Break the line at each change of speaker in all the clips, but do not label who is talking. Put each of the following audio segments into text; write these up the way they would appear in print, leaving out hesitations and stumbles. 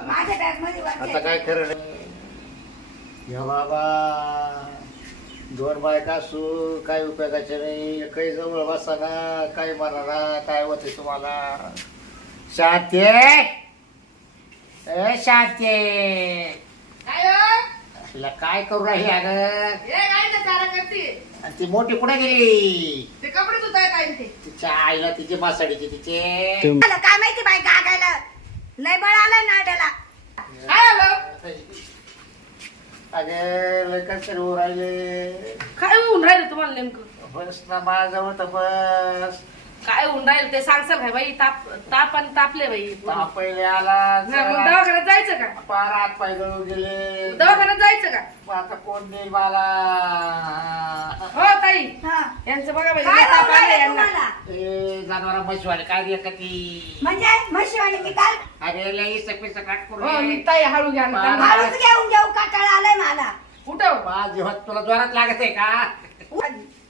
माझ्या बॅग मध्ये
आता काय खरं नाही या बाबा. दोन बायका असू काय उपयोगाचे नाही. काही जवळ बसा ना काय म्हणा ना काय होते तुम्हाला. शांती ए शांती
काय हो?
तिला काय करू राहिली अगं.
हे गाडीचा चारा करते.
आणि ती मोठी कुठे गेली.
ते कपडे धुताय काय ते?
तिच्या आईला तिचे मासाडीचे तिचे
मला काय माहिती बाई गागायला लय बळ आलाय नाड्याला.
काय आलं?
अगे लय कसं होऊ राहिले.
काय होऊन राहिलं तुम्हाला नेमकं?
बस ना माझ्याजवळ तर बस.
काय होऊन राहिलं ते सांगसाल काय बाई? ताप आणि तापले बाई.
पहिले आला
मग दवाखान्यात जायचं का?
पार हात पाय गळून गेले.
दवाखान्यात जायचं का?
मग आता कोण देईल मला.
हो ताई,
हा.
यांचं बघा बाई,
काय
लय ताप
होऊन
आलाय
राहिलं
यांना.
तुम्हाला?
ए जनावरा म्हशीवाले काय रे का ती.
म्हणजे म्हशीवाणी मी काल
अरे लई सपीस काट
हो
करून
ताई हळू घ्या ना त्यांना.
माणूस घेऊन घेऊ काटाळा आलाय मला.
उठव,
माझ जीवात तुला जोरात लागत आहे का.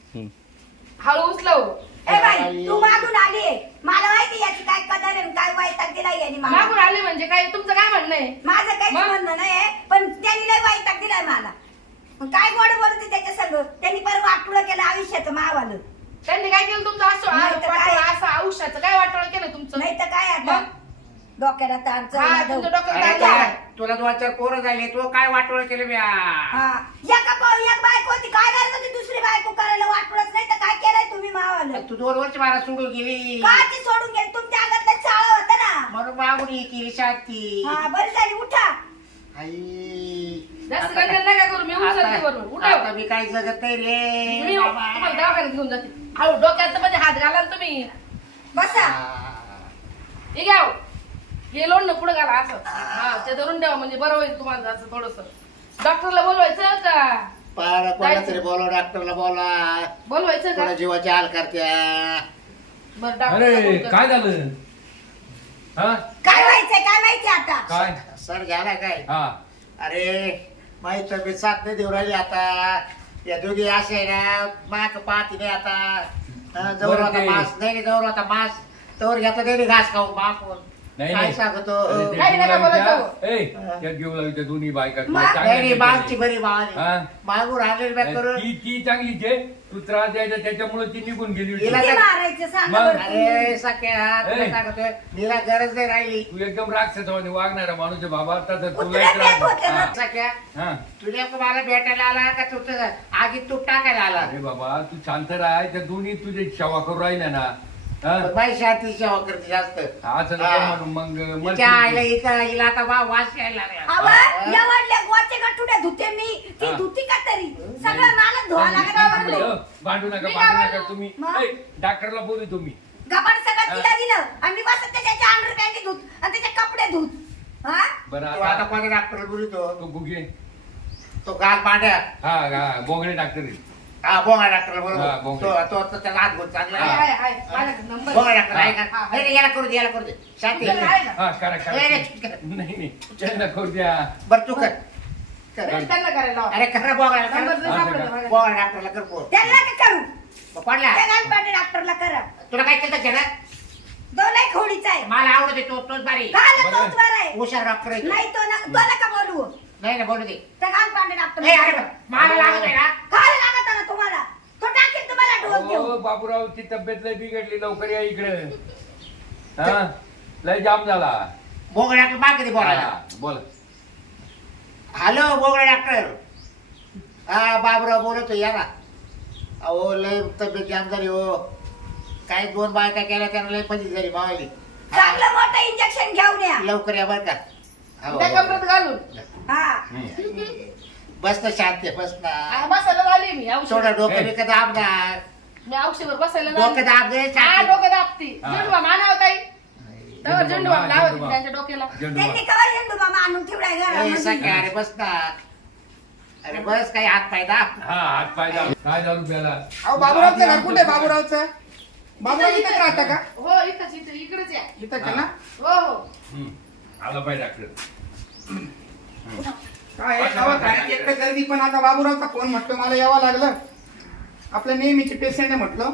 हळू उचलव.
ए बाई तू मागून आली मला माहिती याची काय कदर आहे काय वैताग दिला यांनी मला.
मागून आले म्हणजे काय? तुमचं काय म्हणणं आहे?
माझं काही
मग?
म्हणणं नाही पण त्यांनी लय वैताग दिलाय मला. मग काय गोड बोलते त्याच्या संग. त्यांनी परवा वाटुळं केलं आयुष्याचं मावालं.
त्यांनी काय केलं तुमचं? असं
नाही तर काय?
वाटोळं, असं औषधाचं काय वाटोळं केलं तुमचं?
नाही तर काय आता
मग?
डोक्याला ताण
हा,
चढला
तुमच्या
जाऊ.
डोक्यात
अरे
काय झालं?
तुला दोन चार पोरं झाले तू काय वाटोळ केलं मी.
हा एक बायको होती काय करायचं होती दुसरी बायको करायला वाटलंच नाही तर काय केलंय तुम्ही मावाला.
तू 2 वर्ष मला सोडून गेली
का ती सोडून गेली तुमच्या अंगातलं चाळ होतं ना.
म्हणून मागून ही केली शांती.
हा बरं झाली उठा.
आई
जास्त
आता
गणगण नका करू, मी उचलते
आता-
बरोबर.
आता
उठव.
मी काही जगत नाही
मी
रे
तुम्हाला दवाखान्यात घेऊन जाते. हळू डोक्यात मध्ये हात घाला ना तुम्ही.
बसा.
हे घ्या हो. हे लोणनं पुढे घाला असं. हा ते धरून ठेवा म्हणजे बरं होईल तुम्हाला असं थोडस. डॉक्टरला बोलवायचं का?
पार कोणा तरी बोला डॉक्टरला बोला.
बोलवायचं
कोणा
का?
जीवाची हाल करत्या.
बरं डॉक्टर.
अरे काय झालं हा
काय व्हायचंय काय माहिती आता.
काय
सर झाला काय.
हा
अरे माझी तब्येत साथ नाही देऊ राहिली आता. या दोघी असे आहे ना माक पाहती नाही आता. जवळ
बरं
होता
ते-
मास नाही जवळ होता मास तवर घेतला नाही घास खाऊन माकून.
नाही
काय
नाही
सांगतो.
अरे ते
काही
जीव
नका बोलत
लावत्या.
जाऊ.
ए, त्या जीव लावली त्या दोन्ही बायका तुला
मा-
चांगल्या
नाही मागची
केली.
बरी मागणी
हा?
मागून राहिलेली बॅग करून.
ती चांगलीच आहे तू त्रास द्यायचा त्याच्यामुळे ती निघून गेली होती.
हिला-
किती मारायचं सांगा
मग?
बरं तुम्ही.
अरे सख्या तुला
ए.
सांगतोय नीला गरज नाही राहिली.
तू एकदम राक्षसवाणी वागणारा माणूस आहे बाबा आता तर तुला
कुत्र्यात
त्रास
पेट होते ना.
हा.
सख्या
हा.
तुझ्या मला भेटायला आला का तू आगीत तूप टाकायला आला.
अरे बाबा तू शांत राह त्या दोन्ही तुझे सेवा करू राहिल्या ना हा?
बाई शांती सेवा करते जास्त.
असं नको
हा.
म्हणून मग
तिच्या आईला
मरशील.
इथं हिला आता वास यायला लागला.
आवं, एवढल्या गोचे गटुड्या धुते मी ती
हा.
धुती का तरी सगळं मला धुवा लागत आवडले.
भांडू नका
मी
भांडू
काय
नका
बोलू?
तुम्ही
मग?
ए, डॉक्टरला बोलू तुम्ही
गबाड सगळं
हा.
तिला दिलं आणि मी बसत त्याच्या अंडर पॅन्टी धुत आणि त्याचे कपडे धुत. हा
बरं
तू आता
आता
कोणा डॉक्टर बोलतो
तो गुगे
तो गाल पांड्या.
हा बोंगडे डॉक्टर आहे.
हा बोंगा डॉक्टर
हा,
बरोबर
बोंगा.
तो त्याला हात घुस चांगला
आहे,
आहे.
आहे, आहे. माझ्याकडे नंबर
बोंगा
आहे.
डॉक्टर आहे का.
हा,
नाही, नाही, याला करू दे याला करू दे शांती.
तुमच्याकडे आहे का?
हा करा
नाही,
करा
नाही, कर.
नाही नाही त्यांना करू द्या
बरं तू कर कर.
नाही, त्यांना करायला लावा.
अरे खरं बोंगा
नंबर
डॉक्टर
नाही सापडत माझ्याकडे.
बोंगा डॉक्टरला कर फोन.
त्यांना का करू
मग पडला
त्या गालपाटे डॉक्टरला करा.
तुला काय केलं त्याला.
दोनही खोडीचा आहे.
मला आवडते तोच बारी.
काला
बरं.
तोच बरा आहे.
हुशार डॉक्टर आहे तो.
नाही तो ना तो नका बोलू.
नाही ना बोलू दे.
त्या गालपाटे डॉक्टर
ए, अरे मला लागत आहे ना.
काय लागत ना तुम्हाला तो टाकेल तुम्हाला डोस
हो
देऊ.
बाबूरावची तब्येत लय बिघडली लवकर या इकडे हा लय जाम झाला
बोंगा डॉक्टर मागे दे बोलायला.
हा, बोला
हॅलो बोंगडे डॉक्टर. हा बाबूराव बोलतो या ना. अहो लय तब्येत जाम झाली हो. काही 2 बायका केल्या त्यांना लय पदी झाली मावाली. हा,
चांगलं मोठं इंजेक्शन घेऊन या.
लवकर या बरं का. हो,
त्या
हो.
कपड्यात घालून.
हा
बस ना शांत आहे, बस ना.
हा, बसायला झाली मी औषध.
थोडं डोकं
ए.
बिकं दाबणार.
मी औषधावर बसायला
डोकं
झाली.
दाब दे
हा
शांत.
डोकं दाबती.
हा.
झेंडूबाम मानावं ताई. तेव्हा झेंडूबाम लावत
झेंडूबाम.
त्यांच्या डोक्याला.
त्यांनी कवा झेंडू बाबा आणून ठेवलाय
ए,
घरामध्ये.
सख्या, अरे बस ना. अरे बस काही हात पाय दाब.
हा हात पाय झाला काय झालं प्याला
अहो बाबूरावचं घर कुठे बाबूरावचं बाबूराव इथंच राहता का
हो इथंच इथं इकडेच या.
इथंच आहे ना
हो हो.
आला पाय डॉक्टर
काय आहे, दवाखान्यात एकटं गर्दी पण आता बाबूरावचा फोन म्हटलं मला यावं लागलं आपल्या नेहमीचे पेशंट आहे म्हटलं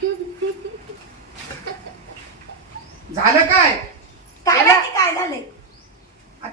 झालं काय
काय माहिती काय झालंय.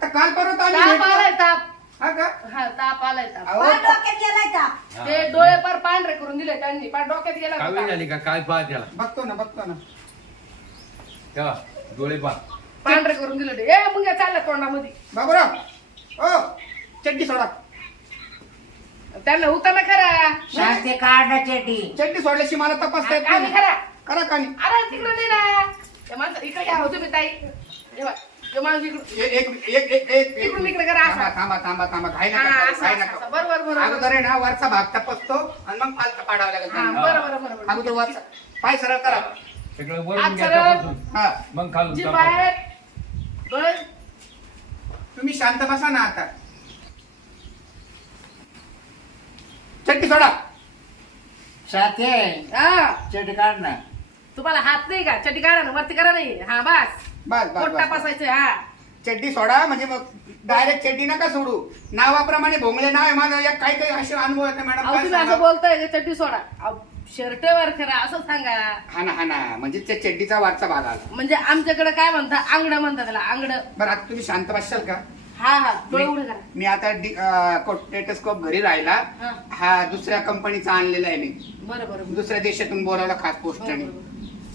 आता काल परत
ताप
आली
आलाय ताप.
हा का
हा ताप आलाय ताप.
अहो,
फार डोक्यात गेलाय का
ते डोळे पार पांढरे करून दिले त्यांनी, पार डोक्यात गेला
कावी
होता.
झाली का काय पाहा त्याला
बघतो ना
तेव्हा डोळे पा
पांढरे करून दिले ते. ए मुंग्या चालल्या तोंडामध्ये.
बाबूराव ओ चड्डी सोडा
त्यांना उताना खरा.
शांती काढ ना चेटी.
चड्डी सोडल्याशी मला तपासता येत
कानी
नाही.
खरा.
करा कानी
अरे तिकडे नाही ना. त्या माणसं इकडे घ्या हो तुम्ही ताई. हे बघ, हे माणूस इकडे.
एक
इकडून इकडे करा असा.
थांबा घाई
हा,
नका
असं,
घाई
असं,
नका
असं. बरोबर
अगोदर आहे ना वरचा भाग तपासतो आणि मग पालथा पाडावा लागेल
हा,
त्यांना.
बरोबर.
अगोदर वरचा पाय सरळ करा
सगळं वरून
आज
घ्यायचं
सरळ.
पासून.
हा
मग खालून
जी
तपास.
बाहेर डोळे.
तुम्ही शांत बसा ना आता चड्डी सोडा
शांती
हा
चेटी काढ ना.
तुम्हाला हात नाही का? चटी काढा ना, वरती करा नाही. हा बस
बस बस
पोट
बस
तपासायचं. हा
चड्डी सोडा म्हणजे मग डायरेक्ट चड्डी नका सोडू नावाप्रमाणे भोंगले नाव आहे माझं एक काही असे अनुभव येते मॅडम
अहो
काय
तुम्ही असं
सांगा?
बोलताय का चड्डी सोडा? शर्ट वर करा असं सांगा.
हा ना म्हणजे त्या चड्डीचा वरचा भाग आला
म्हणजे आमच्याकडे काय म्हणतात, अंगड म्हणतात त्याला, अंगड.
बरं आता तुम्ही शांत बसशाल का
हा डोळे उघडे करा.
मी आता टेटस्कोप घरी राहिला
हा.
हा दुसऱ्या कंपनीचा आणलेला आहे मी
बरं
दुसऱ्या देशातून बोलावला खास पोस्टने
बरं.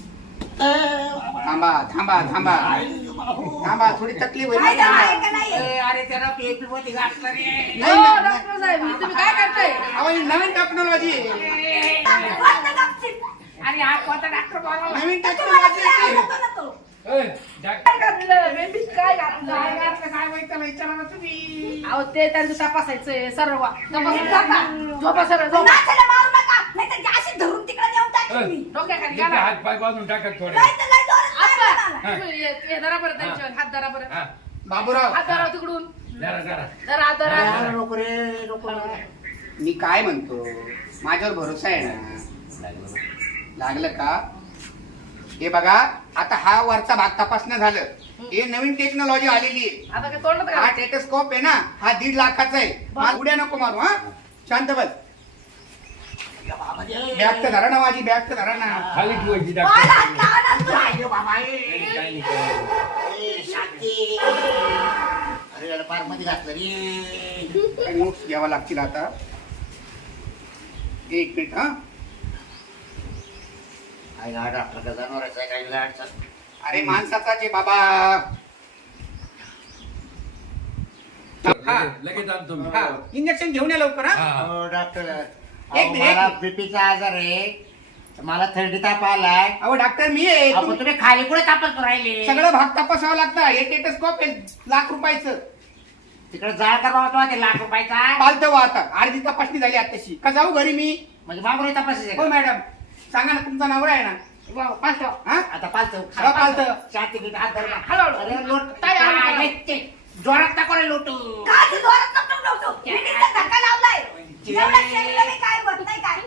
थांबा थोडी तकलीफ होईल
काय झालं आहे
थांबा.
का नाही
अरे त्याला पेपी मध्ये घातलं रे.
नाही,
हो,
नाही,
डॉक्टर साहेब तुम्ही काय करताय?
अहो, ही नवीन टेक्नॉलॉजी
कोणतं गपचीप?
अरे हा कोणता डॉक्टर बोलवला?
नवीन
तुम्हाला
टेक्नॉलॉजी
काय आवडतो ना तो?
ए, जाग-
काय घातलं? बेबी काय घातलं?
काय माहिती त्याला विचारा ना तुम्ही
अहो ते त्यांचं तपासायचंय सर्व. झोपा सरळ झोपा.
नाचायला मारू नका नाहीतर ती अशी धरून तिकडे नेऊन टाकेन मी.
डोक्याखाली
तिथे
घाला.
हात पाय बांधून टाकत थोडे
नाही तर लय जोरात मारलं
असं.
मला.
तुम्ही हे धरा बरं त्यांच्यावर. हात धरा बरं.
हा
बाबूराव
हात धरा तिकडून.
जरा
धरा हात धरा.
अरे नको रे नको.
मी काय म्हणतो माझ्यावर भरोसा आहे ना लागलं का हे बघा आता हा वरचा भाग तपासणं झालं हे नवीन टेक्नॉलॉजी आलेली आहे
आता काय तोंडात
हा
घाला.
टेटस्कोप आहे ना हा 1.5 लाखाचा आहे मला उड्या नको मारू हा शांत बस बॅग तर धरा ना माझी बॅग तर धरा ना
खाली ठेवायची
मला हात
डॉक्टर
लावा ना तू.
अरे बाबा ए.
काय नाही काय.
ए, शांती. अरे याला फार मध्ये घातलं रे.
नोट्स घ्यावा लागतील आता एक मिनिट हा
काय गाड डॉक्टर का जनावराचं आहे, काय गाडचं.
अरे माणसाचाच आहे बाबा हा.
लगेच आणतो मी.
हा इंजेक्शन घेऊन या लवकर हा
हा.
अहो, डॉक्टर
एक
अहो,
मिनिट.
मला बीपीचा आजार आहे मला थंडी ताप आलाय.
अहो डॉक्टर मी आहे
अहो, तुम्ही खाली कुठे तापत राहिले.
सगळं भाग तपासावं लागतं हे टेटस्कोप आहे ₹1,00,000
तिकडे जाळ का बाबा तो ₹1,00,000
पालतं वा आता अर्धी तपासणी झाली आताशी का जाऊ घरी मी
म्हणजे मागून तपासायचे
हो
का?
मॅडम सांगा ना तुमचा नवरा आहे ना
वा, पाच ठेवा.
हा
आता पालतं
हा, पालतं.
शांती बीत हात धर ना.
हळूहळू.
अरे लोट
ताई, हळू, हळू.
काय ते? जोरात टाको रे लोटू.
का तू जोरात नको नव्हतो? मी नुसता धक्का लावलाय. एवढ्या शरीराला मी काय होत नाही काय?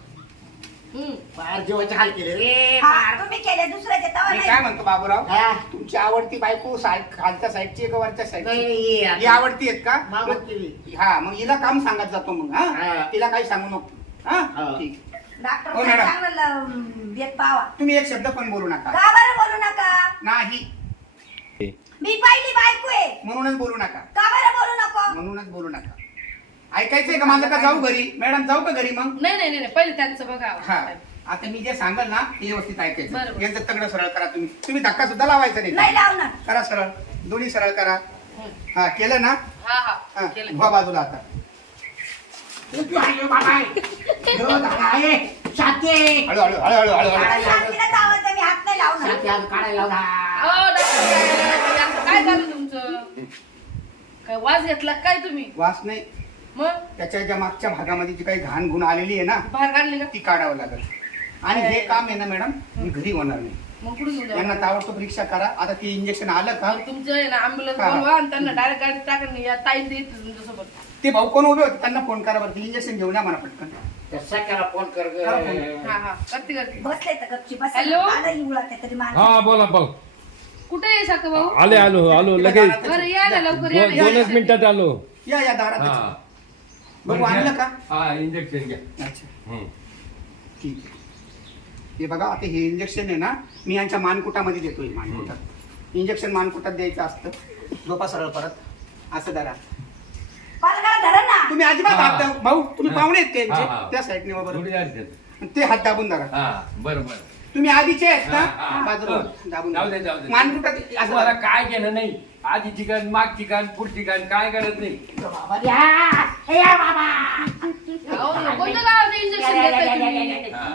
फार जीवाचे हाल केले रे
हा,
फार.
तुम्ही केले दुसऱ्याचे तवा
मी काय
नाही.
म्हणतो बाबूराव
हा.
तुमची आवडती बायको खालच्या साईडची आहे का वरच्या
नाही,
साईडची
ही
ही
आता.
आवडती आहेत का
मावळती.
हा मग हिला काम सांगत जातो मग
हा.
हा तिला काही सांगू नको हा
हा.
ठीक
डॉक्टर
हो,
काय
मॅडम.
चांगलं येत पावा.
तुम्ही एक शब्द पण बोलू नका
का बरं बोलू नका?
नाही
मी पहिली बायको आहे.
म्हणूनच बोलू नका
का बरं बोलू नको?
म्हणूनच बोलू नका ऐकायचंय का माझं का जाऊ घरी मॅडम जाऊ का घरी मग
नाही नाही नाही पहिले त्यांचं बघा.
हा आता मी जे सांगाल ना ते व्यवस्थित ऐकायचं
बरोबर.
यांचं तगडं सरळ करा तुम्ही धक्का सुद्धा लावायचा
नाही
नाही
लावणार.
करा सरळ दोन्ही सरळ करा हा केलं ना
हा
हा
हा केलं.
उभा बाजूला आता
अरे बाबा हो, दादा, आहे. शांती
हळूहळू हळूहळू हळूहळू
शांतीलाच आवाज आहे, मी हात नाही लावणार.
शांती आज काढायला लावला.
अहो, डॉक्टर साहेब, यांचं काय झालं तुमचं? काय वाज घेतला काय तुम्ही?
वास नाही
मग
त्याच्या ज्या मागच्या भागामध्ये जी काही घाण गुण आलेली आहे ना
बाहेर काढली का?
ती काढावं लागेल आणि हे काम आहे ना मॅडम मी घरी होणार नाही
मग कुठे घेऊन
यांना
जाऊ?
ताबडतोब परीक्षा करा आता ती इंजेक्शन आलं का
तुमचं आहे ना अँब्युलन्स
हा.
बोलवा आणि त्यांना डायरेक्ट गाडीत टाका नाही या ताई देत तुमच्यासोबत.
ते भाऊ कोण उभे होते त्यांना फोन करा बरं इंजेक्शन घेऊन या म्हणा पटकन
त्या सख्याला फोन कर ग.
करा फोन.
हा हा करते करते.
बसले तर गपची बस.
हॅलो?
आलं इवळा तरी माणूस.
हा बोला बोल
कुठे आहे साखर भाऊ?
आलो लगेच
बरं या ना लवकर या ना.
दोनच मिनिटात आलो
या दारात
हा
बघू आणलं का
हा इंजेक्शन घ्या
अच्छा
हम्म.
ठीक आहे हे बघा आता हे इंजेक्शन आहे ना मी यांच्या मानकुटामध्ये देतोय मानकुटात इंजेक्शन मानकुटात द्यायचं असतं झोपा सरळ परत असं धरा.
पालकाला धरा ना.
तुम्ही अजिबात
हा.
हात दाबू- भाऊ तुम्ही
हा.
पाहुणे आहेत त्यांचे
हा, हा.
त्या साईडने बरोबर
जोडीदार आहेत.
ते हात दाबून धरा.
हा बरोबर.
तुम्ही आधीचे आहेत
हा, हा.
ना बाजूला दाबून
जाऊ दे, जाऊ दे.
मानकुटात असं
मला
धरा.
काय केलं नाही आधी ठिकाण माग ठिकाण पुढ ठिकाण काय करत नाही.
बाबा या. हे या बाबा.
अहो, हे कोणत्या गावाचं इंजेक्शन देताय तुम्ही?
हा.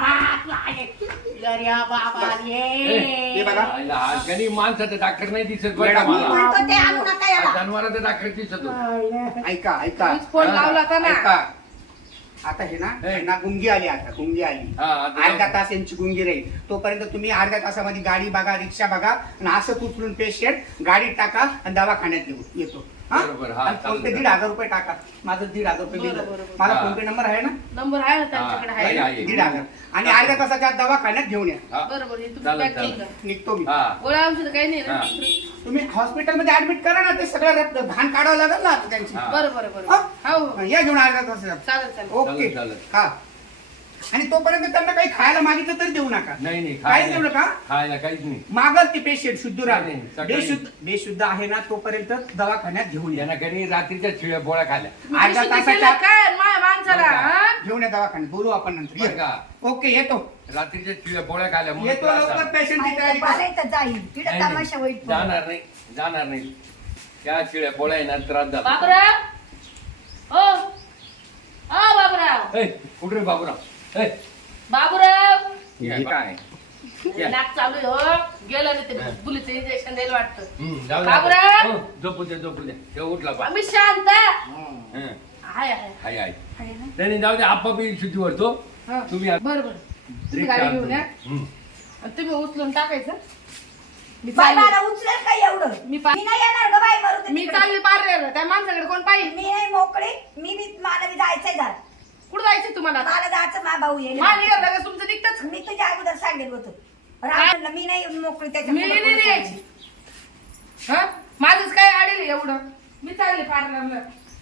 अरे बाबा ये.
हे बघा.
आईला हाडकणी माणसाचं डॉक्टर नाही दिसत बरं का
मॅडम.
मला.
म्हणतो ते आणू नका याला.
जनावरांचा डॉक्टर दिसतो.
ऐका ऐका
मीच फोन लावला होता ना.
ऐका आता हे ना
हे.
यांना गुंगी आली आता गुंगी आली
हा, आता
अर्धा तास यांची गुंगी राहील तोपर्यंत तुम्ही अर्ध्या तासामध्ये गाडी बघा रिक्षा बघा आणि असं उचलून पेशंट गाडीत टाका आणि दवाखान्यात येतो हा?
बरोबर, हा,
आणि फोन पे
चालेल.
1,500 रुपये टाका माझं 1,500 रुपये
बरं,
दिलं
बरं.
मला
हा.
फोन पे नंबर आहे ना
नंबर आहे ना त्यांच्याकडे
हा,
आहे ना?
आहे.
1,500 आणि अर्ध्या तासाच्या आत दवाखान्यात घेऊन या
हा.
बरोबर हे तुम्ही
चालेल,
पॅक केलं
चालेल.
का?
निघतो मी
हा.
गोळ्या औषध काही नाही ना?
हा.
तुम्ही हॉस्पिटलमध्ये ऍडमिट करा ना ते सगळं घाण काढावं लागेल ना आता त्यांची
हा.
बरं बरं बरं.
हा?
हो हो.
या घेऊन अर्ध्या तासाच्या
चालेल चालेल.
ओके
चालेल, चालेल.
हा आणि तोपर्यंत त्यांना काही खायला मागितलं तरी देऊ नका
नाही नाही
काहीच देऊ नका
खायला काहीच नाही.
मागल ते पेशंट शुद्ध
नाही,
राहते
सकाळी-
बेशुद्ध आहे ना तोपर्यंत दवाखान्यात घेऊन या
यांना कधी रात्रीच्या शिळ्या पोळ्या खाल्ल्या.
मी
अर्ध्या
शुद्ध केलं
तासाच्या
काय माय माणसाला
बरं का?
हा?
घेऊन या दवाखान्यात बोलू आपण नंतर
बरं
ये.
का?
ओके येतो
रात्रीच्या शिळ्या पोळ्या खाल्ल्या म्हणून
येतो
त्रास
लवकर
झाला.
पेशंटची तयारी करा.
पालायचं जाईल तिथं
नाही,
तमाशा
नाही.
होईल
जाणार नाही जाणार नाही त्या शिळ्या पोळ्या येणार त्रास झाला.
बाबूराव हो हो बाबूराव
ए, कुठे रे बाबूराव ए,
बाबूराव
हे काय या.
नाक चालू आहे हो गेलं नाही ते गुलीचं इंजेक्शन द्यायला वाटतं.
जाऊ दे.
बाबूराव!
हो, झोपू दे झोपू दे ते उठला पा
आम्ही शांत
हं.
आहे आहे
हाय हाय
आहे ना?
नाही नाही, जाऊ दे आप्पा बी शुद्धीवर तो
हा.
तुम्ही आ-
बरं बरं तुम्ही
ड्रिंक
गाडी
चालतो.
घेऊन या
हं.
आणि तुम्ही उचलून टाकायचं मी
बाई मला
चालली
उचलेल का एवढं
मी
मी नाही येणार ग बाई मरू
मी चालली पार त्या माणसाकडे कोण पाहिजे
मी नाही मोकळी मला बी जायचंय जरा
कुठं जायचं तुम्हाला आता?
मला जायचं मा भाऊ येईल
मा निघाल का तुमचं निघतच
मी तुझ्या अगोदर सांगेल होतो रामला मी नाही मोकळी त्याच्या
मी
पुढं
नाही
पुढं
यायची हा माझंच काय आडेल एवढं मी चालले पार्लरला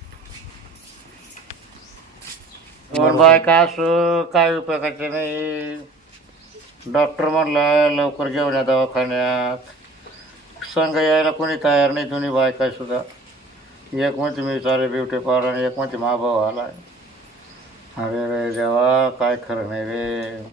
पण बायका असो काय उपयोगाचे नाही. डॉक्टर म्हणला लवकर घेऊन या दवाखान्यात. संघ यायला कोणी तयार नाही दोन्ही बायका सुद्धा. एक म्हणते मी चालेल ब्युटी पार्लर आणि एक म्हणते मा भाऊ आला. अरे रे देवा काय खरं नाही रे.